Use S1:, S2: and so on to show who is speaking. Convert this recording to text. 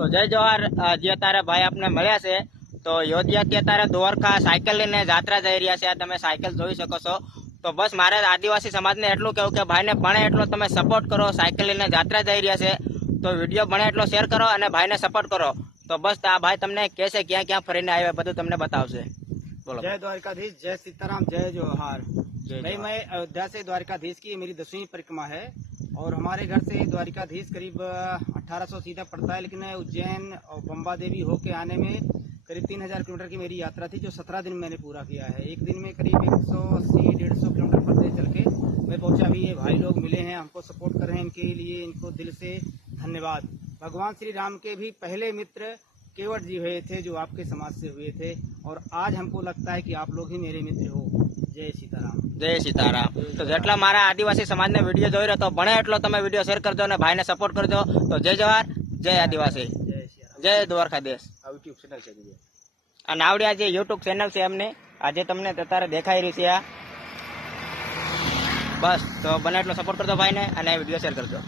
S1: તો જય જવાહર અ, જે અત્યારે ભાઈ આપને મળ્યા છે તો યોધ્યાથી અત્યારે દ્વારકા સાયકલ લઈને જાત્રા જઈ રહ્યા છે આ તમે સાયકલ જોઈ શકો છો તો બસ મારે આદિવાસી સમાજને એટલું કહેવું કે ભાઈને ભણે એટલો તમે સપોર્ટ કરો સાયકલ લઈને જાત્રા જઈ રહ્યા છે તો વિડીયો ભણે એટલો શેર કરો અને ભાઈને સપોર્ટ કરો તો બસ આ ભાઈ તમને કહેશે ક્યાં ક્યાં ફરીને આવ્યા બધું તમને બતાવશે બોલો
S2: जय द्वारकाधीश जय सीताराम जय जोहार
S1: जय
S2: भाई
S1: जोहार।
S2: मैं अयोध्या से द्वारकाधीश की मेरी दसवीं परिक्रमा है और हमारे घर से द्वारकाधीश करीब अठारह सौ सीधा पड़ता है, लेकिन उज्जैन और बम्बा देवी होके आने में करीब तीन हज़ार किलोमीटर की मेरी यात्रा थी, जो सत्रह दिन मैंने पूरा किया है। एक दिन में करीब एक सौ अस्सी, डेढ़ सौ किलोमीटर पर चल के मैं पहुँचा। अभी ये भाई लोग मिले हैं, हमको सपोर्ट कर रहे हैं इनके लिए, इनको दिल से धन्यवाद। भगवान श्री राम के भी पहले मित्र केवट जी हुए थे, जो आपके समाज से हुए थे, और आज हमको लगता है कि आप लोग ही मेरे मित्र हो। જય સીતારામ.
S1: જય સીતારામ. તો જેટલા મારા આદિવાસી સમાજને વીડિયો જોઈ રહ્યો તો ભણે એટલો તમે વીડિયો શેર કરજો અને ભાઈને સપોર્ટ કરજો. તો જય જવાહર જય આદિવાસી. જય દ્વારકા દેશ
S2: યુટ્યુબ ચેનલ છે
S1: અને આવડ્યા આ જે યુટ્યુબ ચેનલ છે એમને આજે તમને અત્યારે દેખાઈ રહી છે આ. બસ તો બને એટલો સપોર્ટ કરજો ભાઈને અને વીડિયો શેર કરજો.